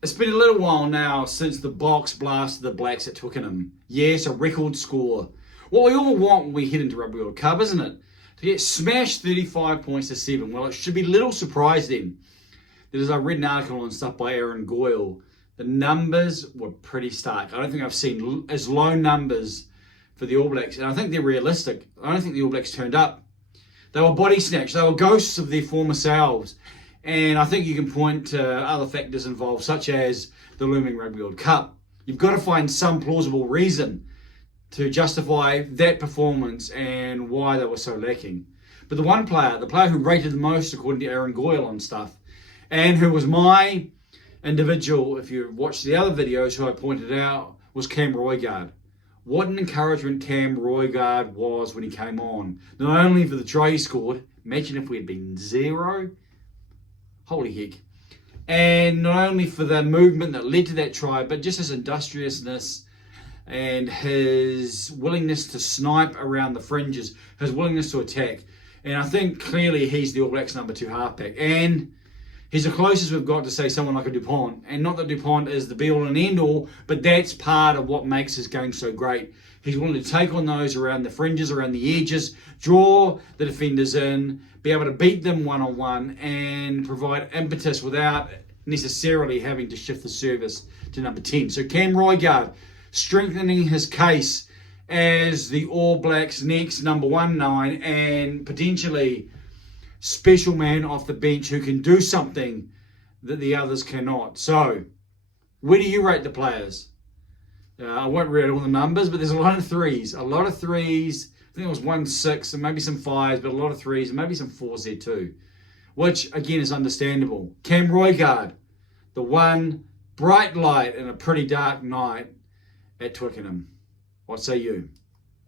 It's been a little while now since the Box blasted the Blacks at Twickenham. Yes, a record score. What we all want when we head into Rugby World Cup, isn't it? To get smashed 35 points to 7. Well, it should be little surprise then that as I read an article on stuff by Aaron Goyle, the numbers were pretty stark. I don't think I've seen as low numbers for the All Blacks, and I think they're realistic. I don't think the All Blacks turned up. They were body snatched. They were ghosts of their former selves. And I think you can point to other factors involved, such as the looming Rugby World Cup. You've got to find some plausible reason to justify that performance and why they were so lacking. But the player who rated the most, according to Aaron Goyle on stuff, and who was my individual, if you watched the other videos who I pointed out, was Cam Roigard. What an encouragement Cam Roigard was when he came on. Not only for the try he scored, imagine if we had been 0. Holy heck. And not only for the movement that led to that try, but just his industriousness and his willingness to snipe around the fringes, his willingness to attack. And I think clearly he's the All Blacks number 2 halfback. And he's the closest we've got to say someone like a Dupont. And not that Dupont is the be-all and end-all, but that's part of what makes his game so great. He's willing to take on those around the fringes, around the edges, draw the defenders in, be able to beat them one-on-one, and provide impetus without necessarily having to shift the service to number 10. So Cam Roigard strengthening his case as the All Blacks' next number 1-9 and potentially special man off the bench who can do something that the others cannot. So, where do you rate the players? I won't read all the numbers, but there's a lot of threes. A lot of threes. I think it was 1-6 and maybe some 5s, but a lot of threes and maybe some 4s there too. Which, again, is understandable. Cam Roigard, the one bright light in a pretty dark night at Twickenham. What say you?